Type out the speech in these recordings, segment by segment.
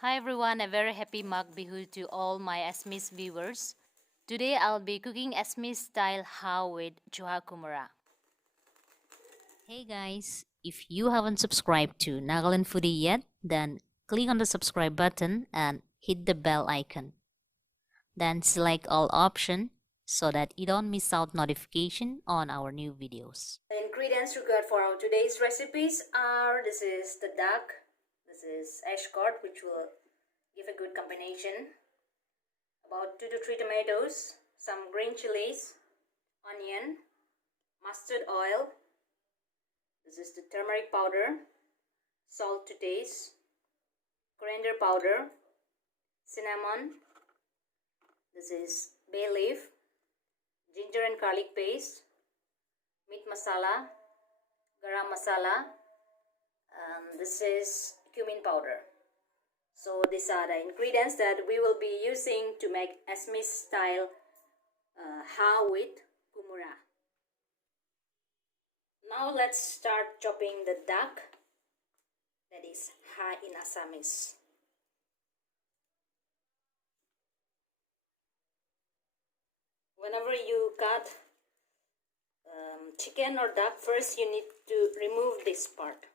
Hi everyone, a very happy Magh Bihu to all my Assamese viewers. Today I'll be cooking Assamese style Haah with Joha Kumura. Hey guys, if you haven't subscribed to Nagaland Foodie yet, then click on the subscribe button and hit the bell icon. Then select all option so that you don't miss out notification on our new videos. The ingredients required for our today's recipes are this is the duck, this is gourd, which will give a good combination, about 2 to 3 tomatoes, some green chilies, onion, mustard oil, this is the turmeric powder, salt to taste, coriander powder, cinnamon, this is bay leaf, ginger and garlic paste, meat masala, garam masala, this is cumin powder. So these are the ingredients that we will be using to make Assamese style Haah with Kumura. Now let's start chopping the duck, that is Haah in Assamese. Whenever you cut chicken or duck, first you need to remove this part.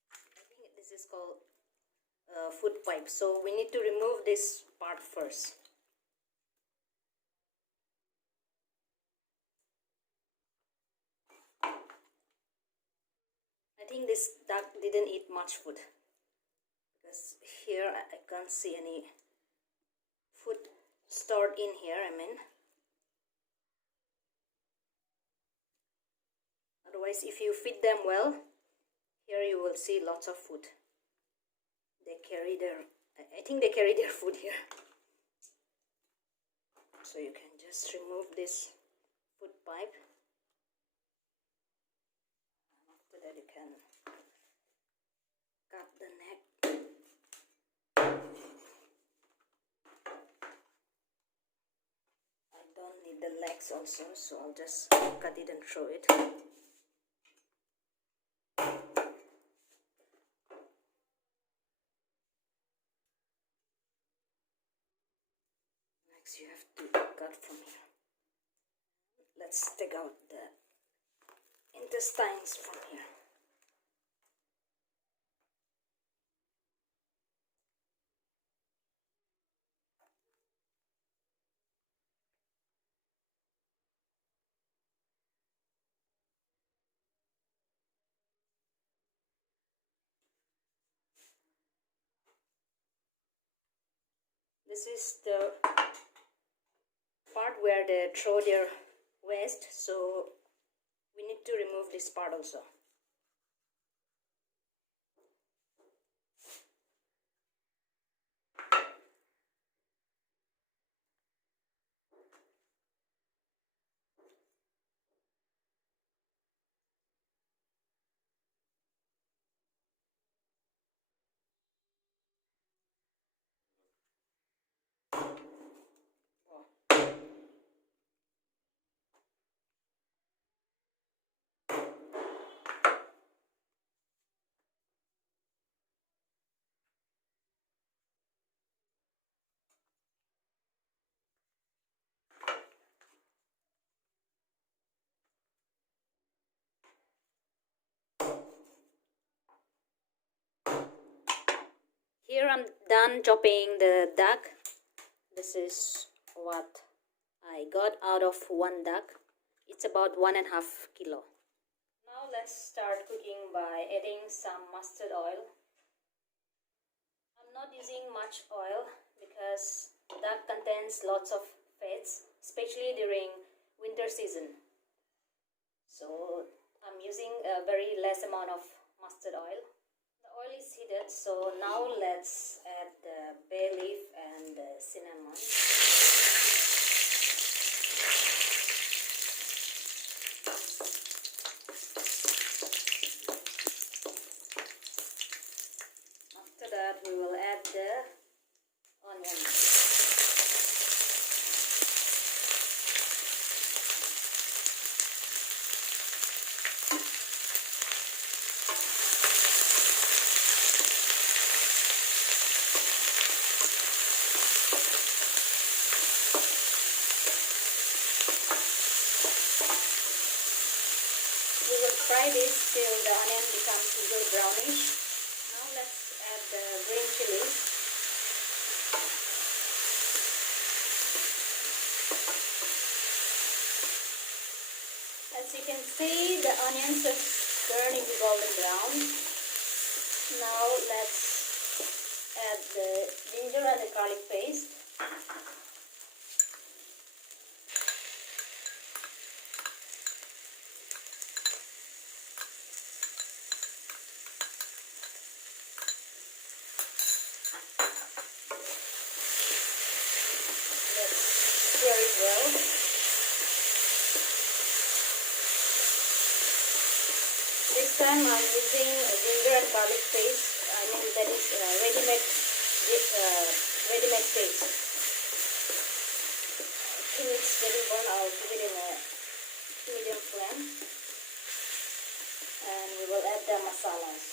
I think this is called food pipe, so we need to remove this part first. I think this duck didn't eat much food because here I can't see any food stored in here. Otherwise, if you feed them well, here you will see lots of food. I think they carry their food here. So you can just remove this food pipe. After that you can cut the neck. I don't need the legs also, so I'll just cut it and throw it. You have to cut from here. Let's take out the intestines from here. This is the part where they throw their waste, so we need to remove this part also. Here I'm done chopping the duck. This is what I got out of one duck. It's about 1.5 kilo. Now let's start cooking by adding some mustard oil. I'm not using much oil because duck contains lots of fats, especially during winter season. So I'm using a very less amount of mustard oil. The oil is heated, so now let's add the bay leaf and the cinnamon. After that we will add the onion. this till the onion becomes a little brownish. Now let's add the green chili. As you can see, the onions have turned into golden brown. Now let's add the ginger and the garlic paste. Let's stir it well. This time I'm using ginger and garlic paste. I mean that is ready-made paste. Till it's getting burnt, I'll keep it in a medium flame, and we will add the masalas.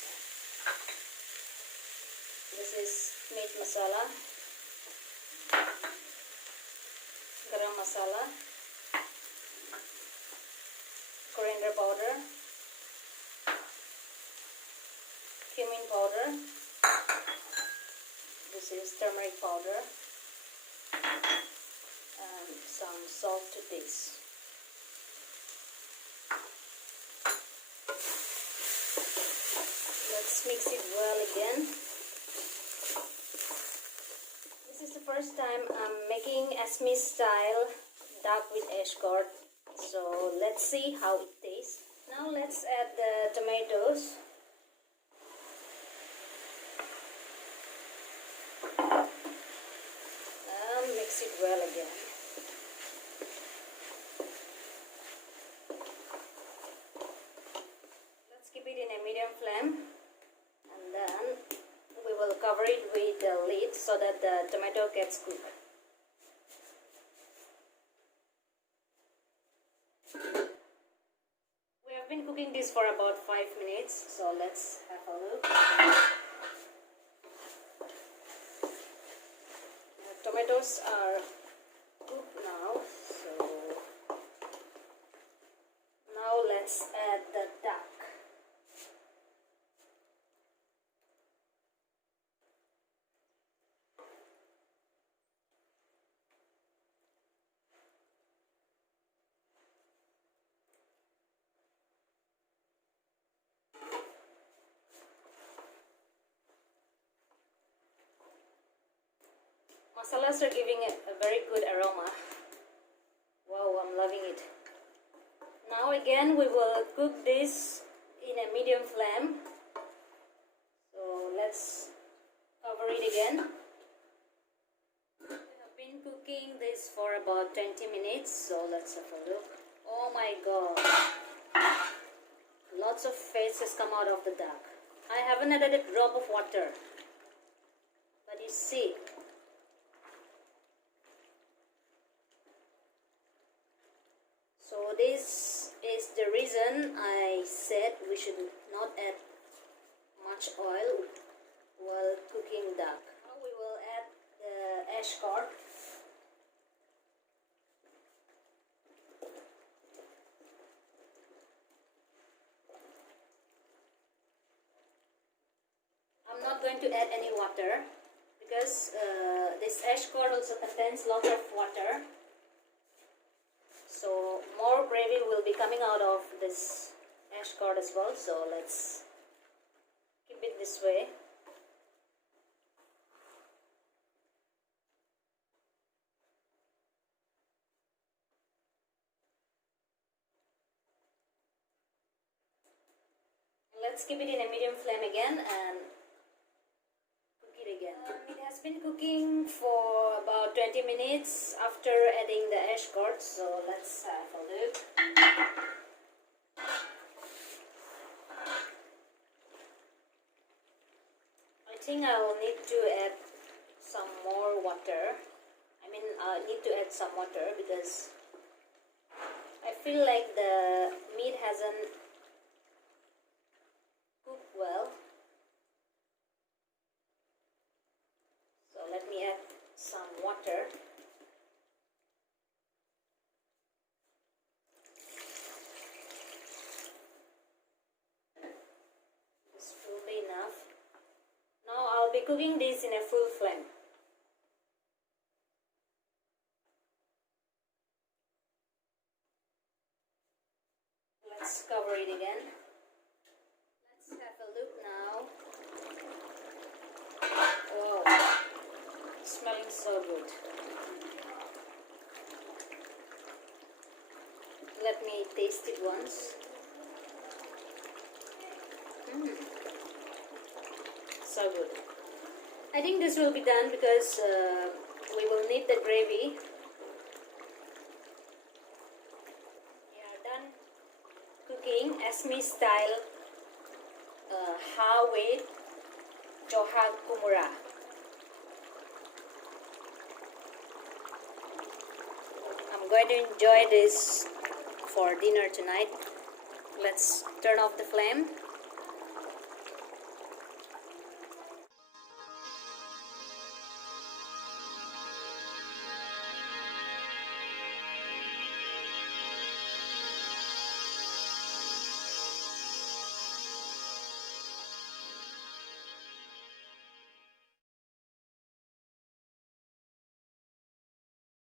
This is meat masala, garam masala, coriander powder, cumin powder, this is turmeric powder, and some salt to taste. Let's mix it well again. This is the first time I'm making Assamese style duck with ash gourd, so let's see how it tastes. Now let's add the tomatoes. Mix it well again. Let's keep it in a medium flame, and then we will cover it with the lid so that the tomato gets cooked. We have been cooking this for about 5 minutes, so let's have a look. Tomatoes are cooked now, so now let's add the duck. Masalas are giving a very good aroma. Wow, I'm loving it. Now again we will cook this in a medium flame. So let's cover it again. We have been cooking this for about 20 minutes, so let's have a look. Oh my god. Lots of fat has come out of the duck. I haven't added a drop of water. But you see, so this is the reason I said we should not add much oil while cooking duck. Now we will add the ash gourd. I'm not going to add any water because this ash gourd also contains lots of water. So more gravy will be coming out of this ash gourd as well. So let's keep it this way. Let's keep it in a medium flame again and cook it again. It has been cooking for about 20 minutes after adding the ash gourd, so let's have a look. I think I will need to add some more water. I need to add some water because I feel like the meat hasn't cooked well. So let me add some water. be cooking this in a full flame. Let's cover it again. Let's have a look now. Oh, smelling so good. Let me taste it once. So good. I think this will be done because we will need the gravy. We are done cooking Assamese style Haah with Joha Kumura. I'm going to enjoy this for dinner tonight. Let's turn off the flame.